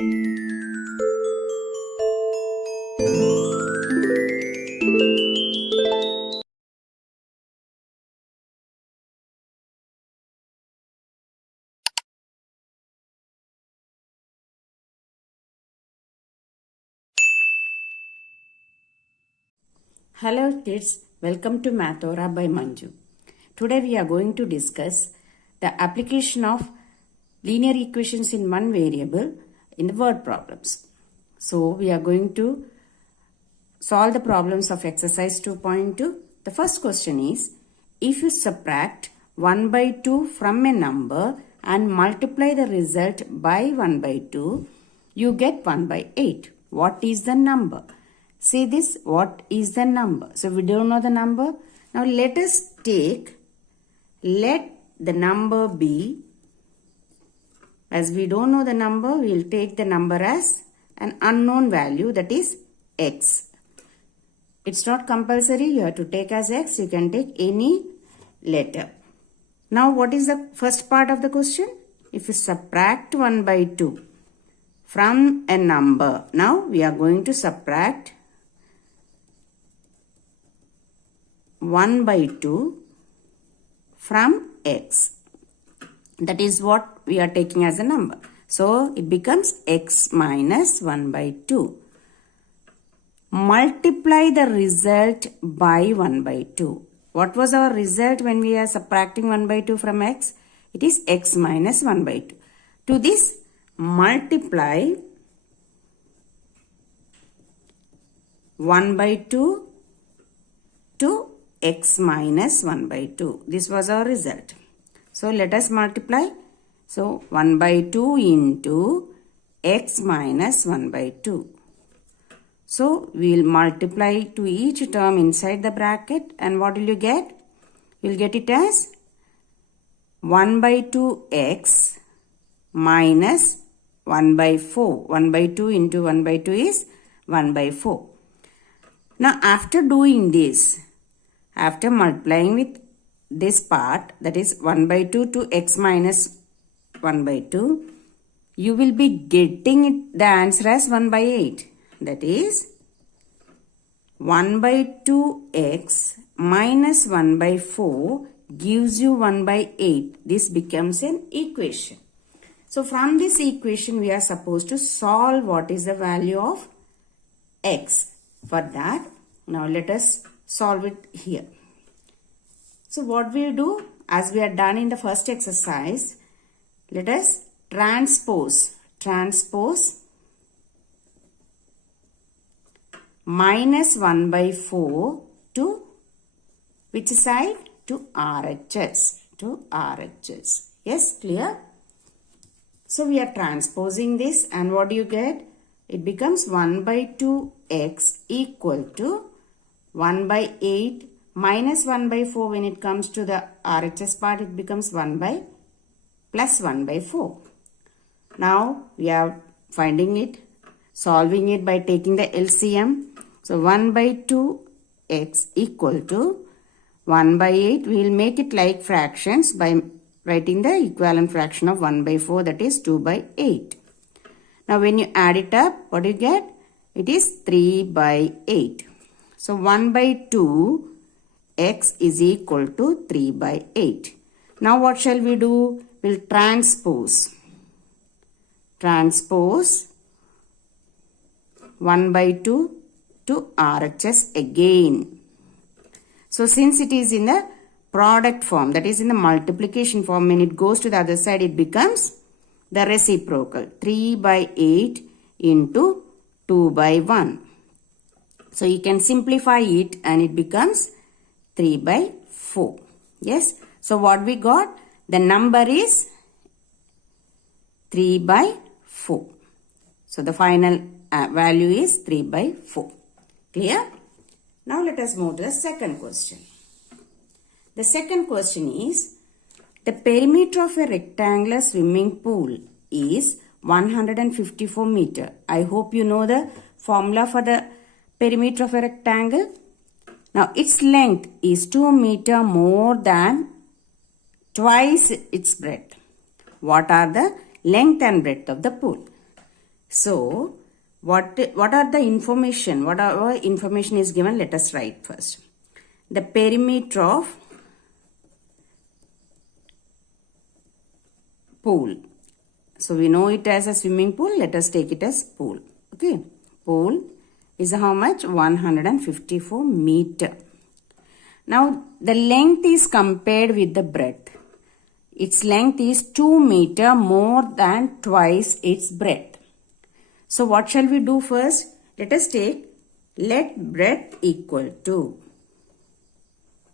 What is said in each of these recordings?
Hello kids, welcome to Mathora by Manju. Today we are going to discuss the application of linear equations in one variable in the word problems. So we are going to solve the problems of exercise 2.2. The first question is, if you subtract 1 by 2 from a number and multiply the result by 1 by 2, you get 1 by 8. What is the number? See this, what is the number? So we don't know the number. Now let the number be, as we don't know the number, we will take the number as an unknown value, that is x. It's not compulsory, you have to take as x, you can take any letter. Now what is the first part of the question? If you subtract 1 by 2 from a number, now we are going to subtract 1 by 2 from x. That is what we are taking as a number. So it becomes x minus 1 by 2. Multiply the result by 1 by 2. What was our result when we are subtracting 1 by 2 from x? It is x minus 1 by 2. To this, multiply 1 by 2 to x minus 1 by 2. This was our result. So let us multiply. So 1 by 2 into x minus 1 by 2. So we will multiply to each term inside the bracket, and what will you get? You will get it as 1 by 2x minus 1 by 4. 1 by 2 into 1 by 2 is 1 by 4. Now after doing this, after multiplying with this part, that is 1 by 2 to x minus 1 by 2, you will be getting the answer as 1 by 8. That is 1 by 2x minus 1 by 4 gives you 1 by 8. This becomes an equation. So from this equation we are supposed to solve what is the value of x. For that, now let us solve it here. So what we do, as we are done in the first exercise, let us transpose minus 1 by 4 to which side? To RHS. Yes, clear? So we are transposing this, and what do you get? It becomes 1 by 2x equal to 1 by 8 minus 1 by 4. When it comes to the RHS part, it becomes 1 by plus 1 by 4. Now we are finding it, solving it by taking the LCM. So 1 by 2x equal to 1 by 8. We will make it like fractions by writing the equivalent fraction of 1 by 4, that is 2 by 8. Now when you add it up, what do you get? It is 3 by 8. So 1 by 2 x is equal to 3 by 8. Now what shall we do? We'll transpose 1 by 2 to RHS again. So since it is in the product form, that is in the multiplication form, when it goes to the other side, it becomes the reciprocal. 3 by 8 into 2 by 1. So you can simplify it and it becomes 3 by 4. Yes. So what we got? The number is 3 by 4. So the final value is 3 by 4. Clear? Now let us move to the second question. The second question is, the perimeter of a rectangular swimming pool is 154 meter. I hope you know the formula for the perimeter of a rectangle. Now its length is 2 meter more than twice its breadth. What are the length and breadth of the pool? So, what are the information? Whatever information is given, let us write first. The perimeter of pool. So, we know it as a swimming pool. Let us take it as pool. Okay. Pool is how much? 154 meter. Now, the length is compared with the breadth. Its length is 2 meter more than twice its breadth. So, what shall we do first? Let us take let breadth equal to.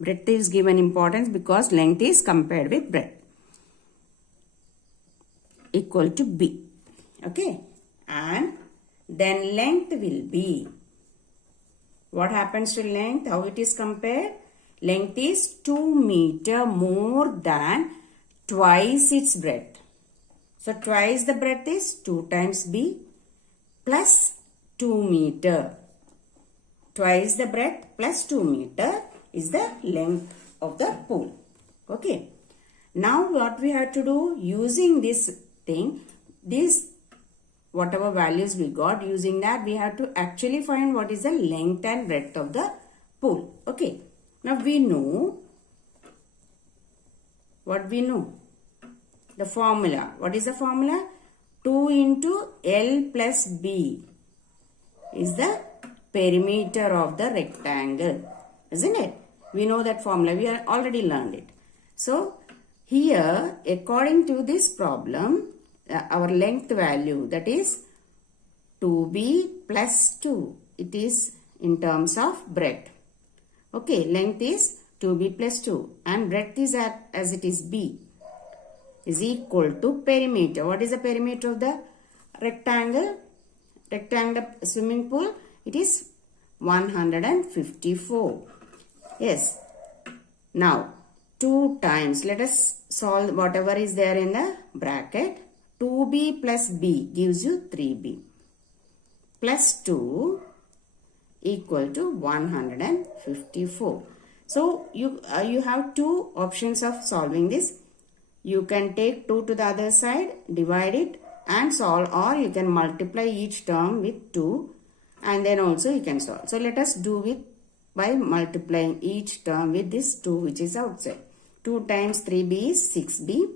Breadth is given importance because length is compared with breadth. Equal to B. Okay. And then length will be. What happens to length? How it is compared? Length is 2 meter more than twice its breadth. So, twice the breadth is 2 times B plus 2 meter. Twice the breadth plus 2 meter is the length of the pool. Okay. Now, what we have to do using this thing, whatever values we got, using that we have to actually find what is the length and breadth of the pool. Okay. Now, we know what we know. The formula. What is the formula? 2 into L plus B is the perimeter of the rectangle. Isn't it? We know that formula. We have already learned it. So, here, according to this problem, our length value, that is 2B plus 2. It is in terms of breadth. Okay, length is 2B plus 2 and breadth is as it is B is equal to perimeter. What is the perimeter of the rectangle? Rectangle swimming pool, it is 154. Yes. Now, 2 times, let us solve whatever is there in the bracket. 2B plus B gives you 3B plus 2 equal to 154. So, you have two options of solving this. You can take 2 to the other side, divide it and solve, or you can multiply each term with 2 and then also you can solve. So, let us do it by multiplying each term with this 2 which is outside. 2 times 3B is 6B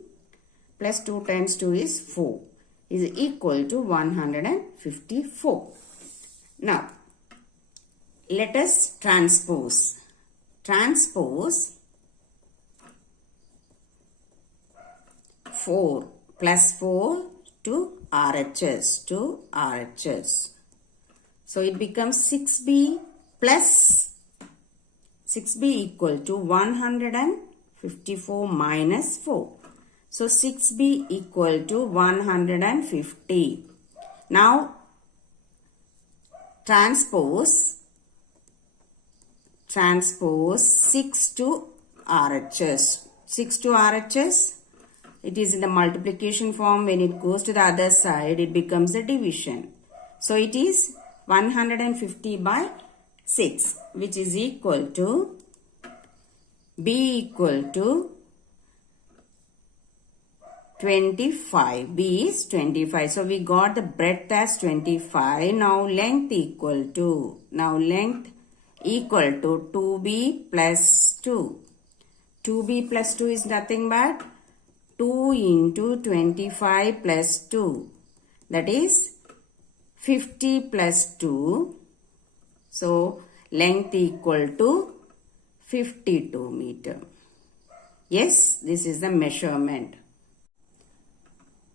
plus 2 times 2 is 4 is equal to 154. Now, let us transpose. Transpose 4 plus 4 to RHS, to RHS. So, it becomes 6B plus 6B equal to 154 minus 4. So, 6B equal to 150. Now, transpose 6 to RHS. 6 to RHS, it is in the multiplication form. When it goes to the other side, it becomes a division. So, it is 150 by 6, which is equal to B equal to 25. B is 25. So, we got the breadth as 25. Now, length equal to 2B plus 2. 2B plus 2 is nothing but 2 into 25 plus 2. That is 50 plus 2. So, length equal to 52 meter. Yes, this is the measurement.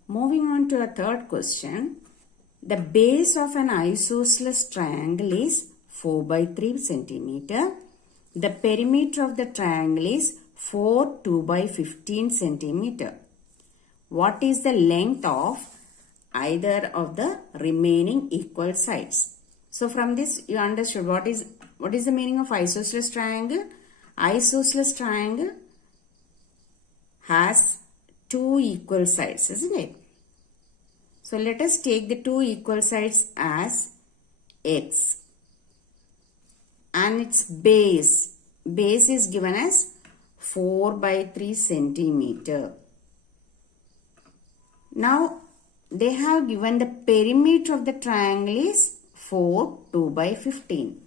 Moving on to a third question. The base of an isosceles triangle is 4 by 3 centimeter. The perimeter of the triangle is 4 2 by 15 centimeter. What is the length of either of the remaining equal sides? So from this you understood what is the meaning of isosceles triangle. Isosceles triangle has two equal sides, isn't it? So let us take the two equal sides as x and its base is given as 4 by 3 centimeter. Now they have given the perimeter of the triangle is 4, 2 by 15.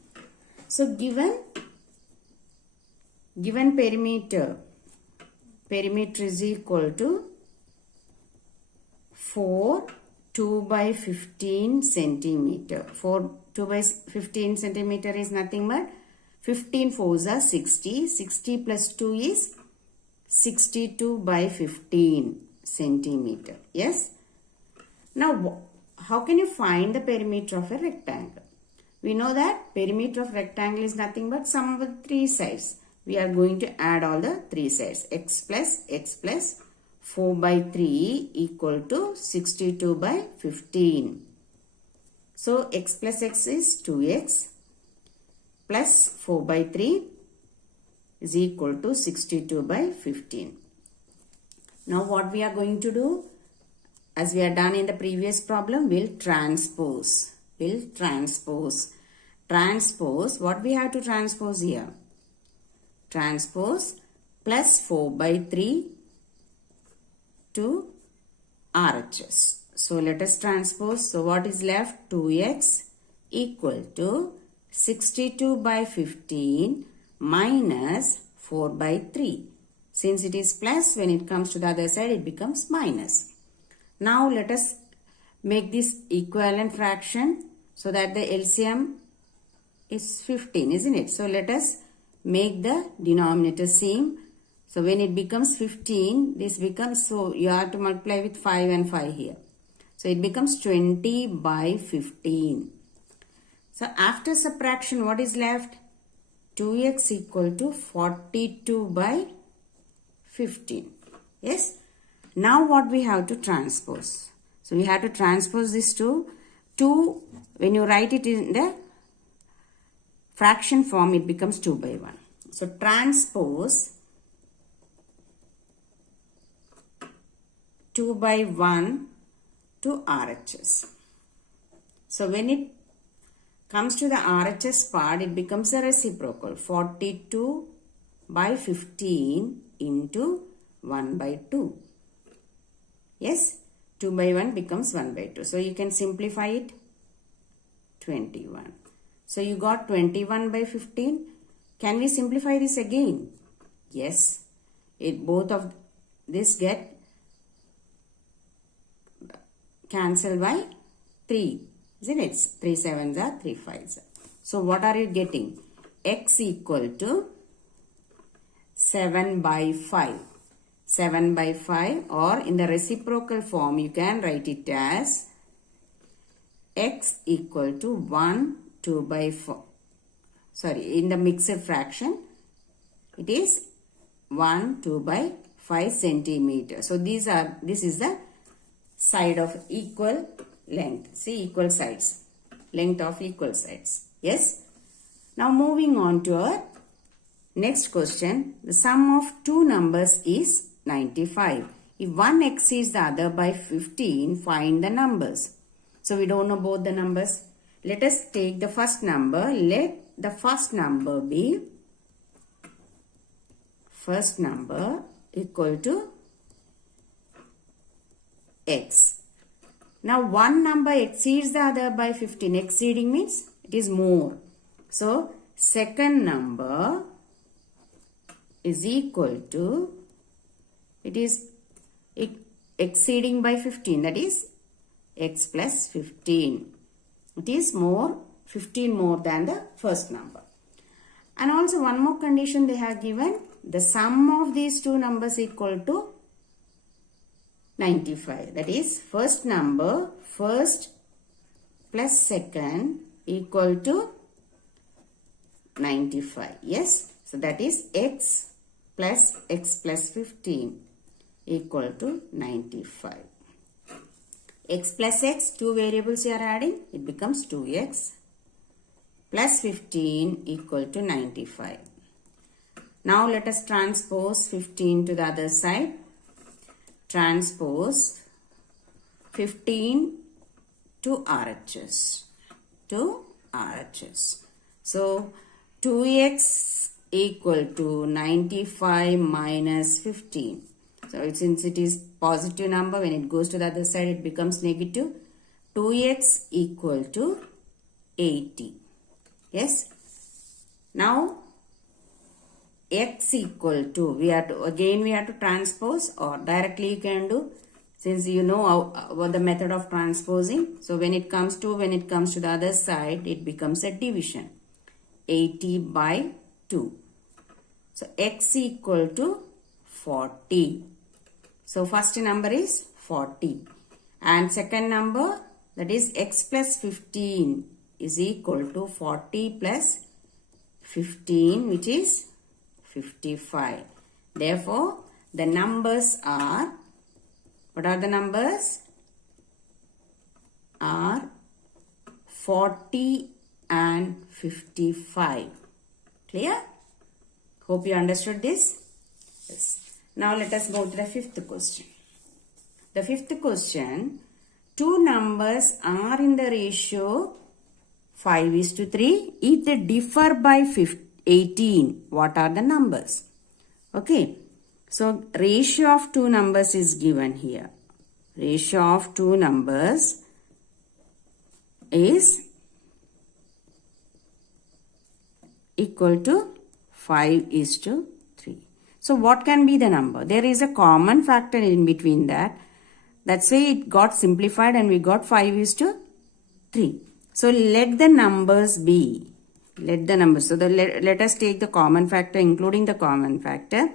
So given perimeter is equal to 4, 2 by 15 centimeter. 2 by 15 centimeter is nothing but 15 fours are 60. 60 plus 2 is 62 by 15 centimeter. Yes. Now, how can you find the perimeter of a rectangle? We know that perimeter of rectangle is nothing but sum of the three sides. We are going to add all the three sides. X plus 4 by 3 equal to 62 by 15. So, x plus x is 2x plus 4 by 3 is equal to 62 by 15. Now, what we are going to do? As we are done in the previous problem, we'll transpose. Transpose. What we have to transpose here? Transpose plus 4 by 3 to RHS. So let us transpose. So what is left? 2x equal to 62 by 15 minus 4 by 3. Since it is plus, when it comes to the other side, it becomes minus. Now let us make this equivalent fraction so that the LCM is 15, isn't it? So let us make the denominator same. So when it becomes 15, this becomes, so you have to multiply with 5 and 5 here. So it becomes 20 by 15. So after subtraction, what is left? 2x equal to 42 by 15. Yes. Now what we have to transpose? So we have to transpose this to 2. When you write it in the fraction form, it becomes 2 by 1. So transpose 2 by 1 to RHS. So when it comes to the RHS part, it becomes a reciprocal. 42 by 15 into 1 by 2. Yes, 2 by 1 becomes 1 by 2. So you can simplify it. 21. So you got 21 by 15. Can we simplify this again? Yes. Both of this get cancelled by 3. Isn't it? 3 7s are 3 5s. So what are you getting? X equal to 7 by 5. 7 by 5, or in the reciprocal form you can write it as x equal to 1 2 by 4. Sorry, in the mixed fraction it is 1 2 by 5 centimeter. So this is the side of equal length. See, equal sides. Length of equal sides. Yes. Now moving on to our next question. The sum of two numbers is 95. If one exceeds the other by 15, find the numbers. So we don't know both the numbers. Let us take the first number. Let the first number be equal to x. Now one number exceeds the other by 15. Exceeding means it is more. So second number is equal to, it is exceeding by 15, that is x plus 15. It is more, 15 more than the first number. And also one more condition they have given, the sum of these two numbers equal to 95. That is first number, first plus second equal to 95. Yes. So that is x plus 15 equal to 95. X plus x, two variables you are adding, it becomes 2x plus 15 equal to 95. Now let us transpose 15 to the other side. Transpose 15 to RHS. So 2x equal to 95 minus 15. So since it is positive number, when it goes to the other side, it becomes negative. 2x equal to 80. Yes. Now x equal to, we have to transpose, or directly you can do, since you know what the method of transposing. So when it comes to the other side, it becomes a division. 80 by 2. So x equal to 40. So first number is 40. And second number, that is x plus 15 is equal to 40 plus 15, which is 55. Therefore, the numbers are, what are the numbers? Are 40 and 55. Clear? Hope you understood this. Yes. Now let us go to the fifth question. The fifth question, two numbers are in the ratio 5:3. If they differ by 18, what are the numbers? Okay. So ratio of two numbers is given here. Ratio of two numbers is equal to 5:3. So what can be the number? There is a common factor in between that. That's why it got simplified and we got 5:3. So let the numbers be. Let the numbers. So let us take the common factor, including the common factor.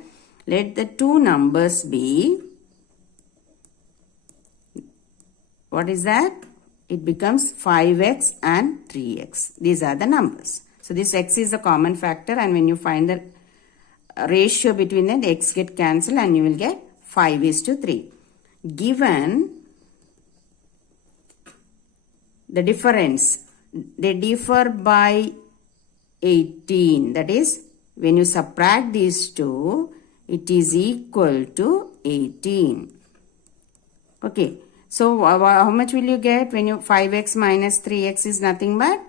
Let the two numbers be. What is that? It becomes 5x and 3x. These are the numbers. So this x is the common factor, and when you find the ratio between them, the x get cancelled and you will get 5:3. Given the difference, they differ by 18. That is, when you subtract these two, it is equal to 18. Okay. So how much will you get when you 5x minus 3x is nothing but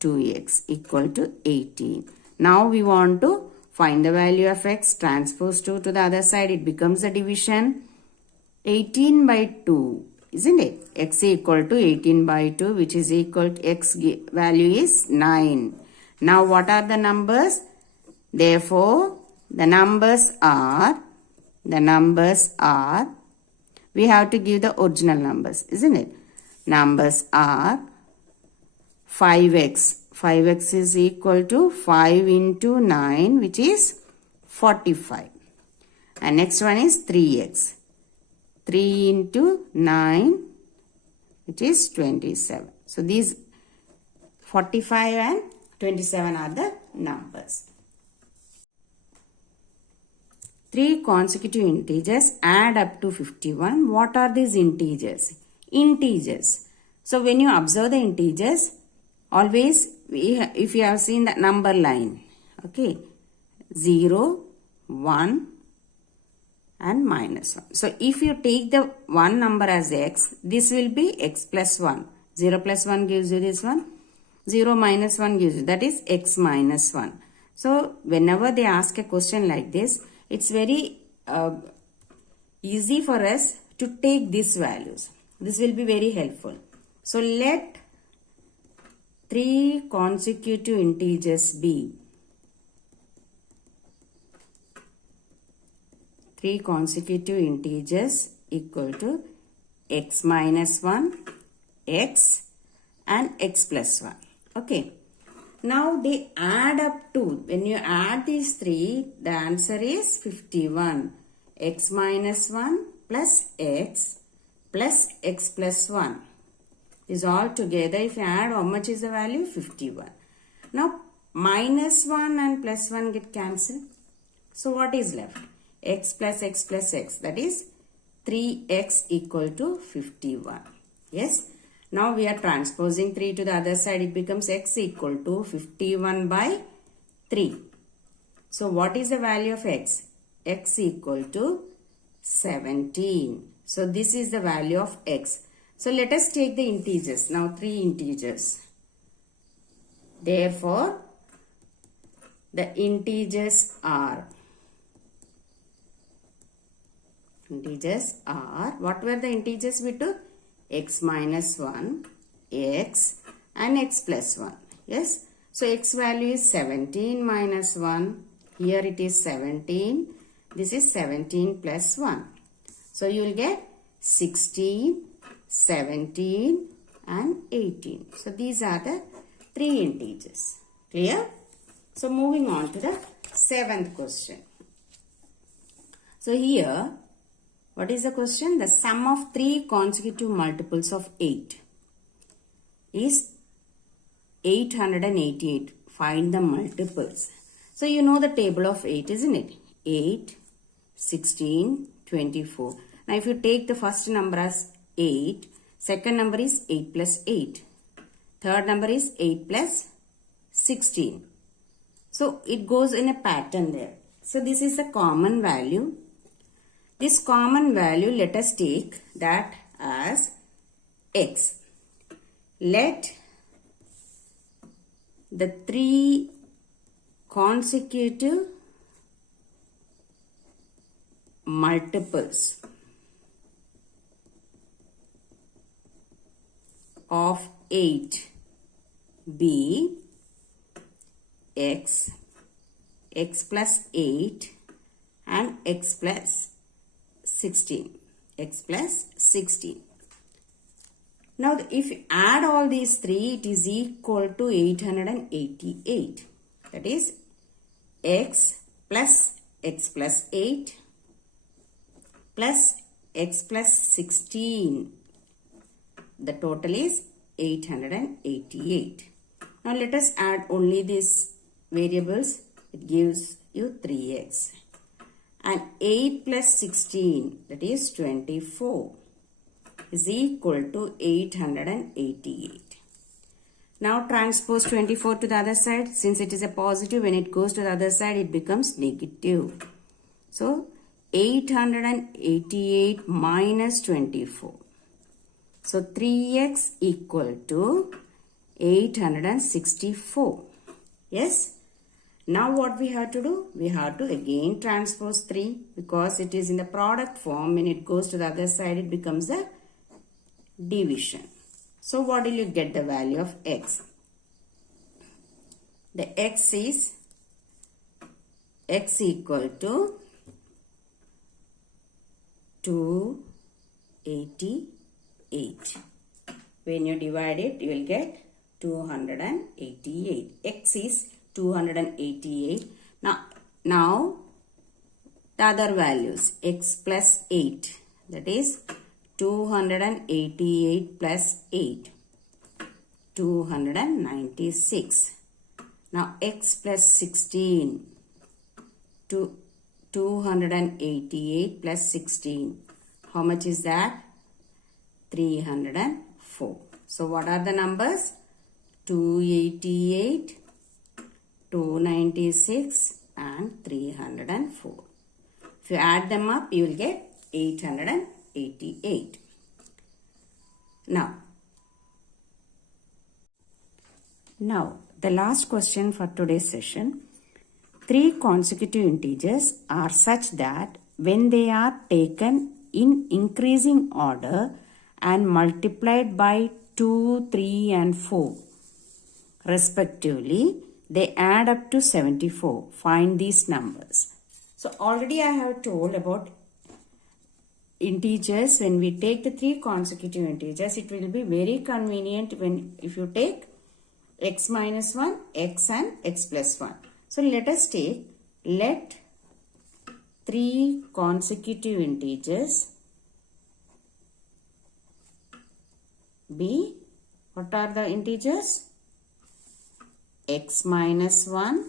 2x equal to 18. Now we want to find the value of x, transpose 2 to the other side, it becomes a division. 18 by 2, isn't it? X equal to 18 by 2, which is equal to x value is 9. Now what are the numbers? Therefore, the numbers are, we have to give the original numbers, isn't it? Numbers are 5x. 5x is equal to 5 into 9, which is 45. And next one is 3x. 3 into 9, which is 27. So these 45 and 27 are the numbers. 3 consecutive integers add up to 51. What are these integers? Integers. So when you observe the integers, always if you have seen the number line, okay, 0, 1 and minus 1. So if you take the one number as x, this will be x plus 1. 0 plus 1 gives you this one. 0 minus 1 gives you, that is x minus 1. So whenever they ask a question like this, it's very easy for us to take these values. This will be very helpful. So let 3 consecutive integers be. 3 consecutive integers equal to x minus 1, x and x plus 1. Okay. Now they add up to, when you add these 3, the answer is 51. X minus 1 plus x plus 1 is all together. If you add, how much is the value? 51. Now minus 1 and plus 1 get cancelled. So what is left? X plus x plus x, that is 3x equal to 51. Yes. Now we are transposing 3 to the other side. It becomes x equal to 51 by 3. So what is the value of x? X equal to 17. So this is the value of x. So let us take the integers. Now 3 integers. Therefore, the integers are Integers are, what were the integers we took? X minus 1, x and x plus 1. Yes. So x value is 17 minus 1. Here it is 17. This is 17 plus 1. So you will get 16, 17 and 18. So these are the three integers. Clear? So moving on to the seventh question. So here, what is the question? The sum of three consecutive multiples of 8 is 888. Find the multiples. So you know the table of 8, isn't it? 8, 16, 24. Now if you take the first number as 8, second number is 8 plus 8. Third number is 8 plus 16. So it goes in a pattern there. So this is a common value. This common value, let us take that as x. Let the three consecutive multiples of 8 be x, x plus 8 and x plus 16. X plus 16. Now if you add all these three, it is equal to 888. That is x plus 8 plus x plus 16. The total is 888. Now let us add only these variables. It gives you 3x. And 8 plus 16, that is 24, is equal to 888. Now transpose 24 to the other side. Since it is a positive, when it goes to the other side, it becomes negative. So 888 minus 24. So 3x equal to 864. Yes. Now what we have to do? We have to again transpose 3 because it is in the product form. When it goes to the other side, it becomes a division. So what will you get the value of x? The x is x equal to 288. When you divide it, you will get 288. X is 288. Now the other values, x plus 8, that is 288 plus 8, 296. Now x plus 16, 288 plus 16. How much is that? 304. So what are the numbers? 288, 296 and 304. If you add them up, you will get 888. Now, the last question for today's session. Three consecutive integers are such that when they are taken in increasing order and multiplied by 2, 3 and 4 respectively, they add up to 74. Find these numbers. So already I have told about integers. When we take the three consecutive integers, it will be very convenient if you take x minus 1, x and x plus 1. So let us take, let three consecutive integers be, what are the integers? X minus 1,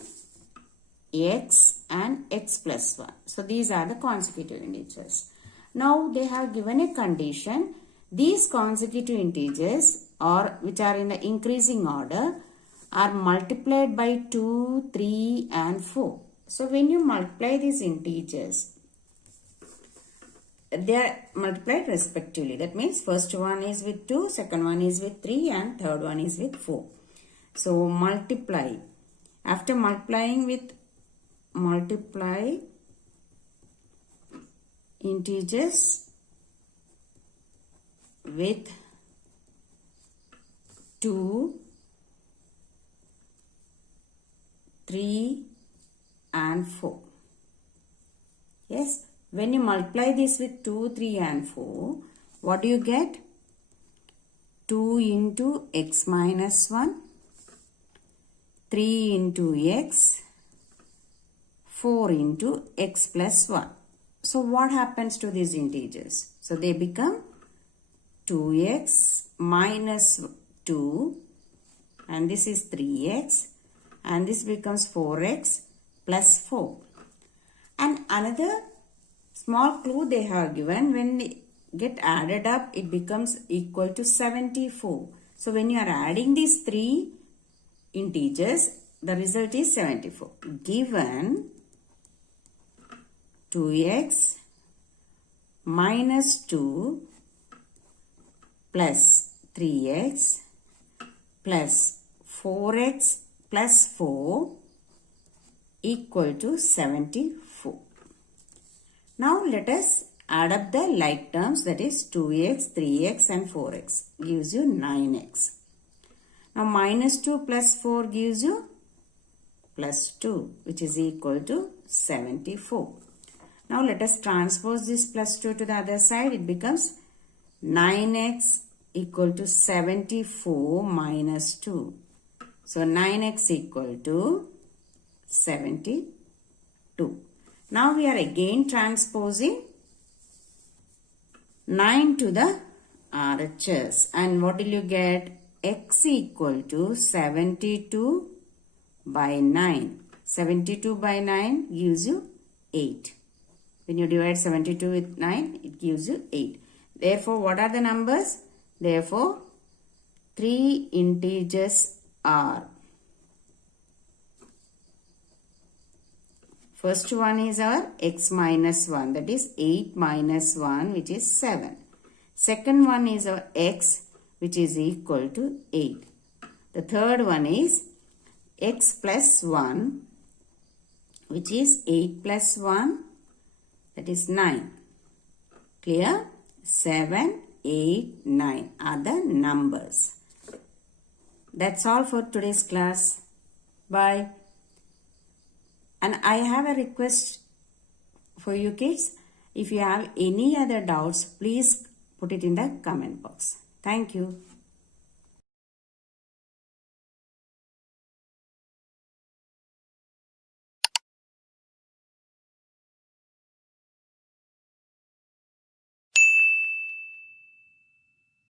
x and x plus 1. So these are the consecutive integers. Now they have given a condition. These consecutive integers, or which are in the increasing order, are multiplied by 2, 3 and 4. So when you multiply these integers, they are multiplied respectively. That means first one is with 2, second one is with 3 and third one is with 4. So multiply. After multiplying with multiply integers with 2, 3 and 4. Yes, when you multiply this with 2, 3 and 4, what do you get? 2 into x minus 1, 3 into x, 4 into x plus 1. So what happens to these integers? So they become 2x minus 2 and this is 3x and this becomes 4x plus 4. And another small clue they have given, when they get added up it becomes equal to 74. So when you are adding these three integers, the result is 74. Given 2x minus 2 plus 3x plus 4x plus 4 equal to 74. Now let us add up the like terms, that is 2x, 3x and 4x gives you 9x. Now minus 2 plus 4 gives you plus 2, which is equal to 74. Now let us transpose this plus 2 to the other side. It becomes 9x equal to 74 minus 2. So 9x equal to 72. Now we are again transposing 9 to the RHS. And what will you get? X equal to 72 by 9. 72 by 9 gives you 8. When you divide 72 with 9, it gives you 8. Therefore, what are the numbers? Therefore, 3 integers are. First one is our x minus 1, that is 8 minus 1, which is 7. Second one is our x, which is equal to 8. The third one is x plus 1, which is 8 plus 1, that is 9. Clear? 7, 8, 9 are the numbers. That's all for today's class. Bye. And I have a request for you kids. If you have any other doubts, please put it in the comment box. Thank you.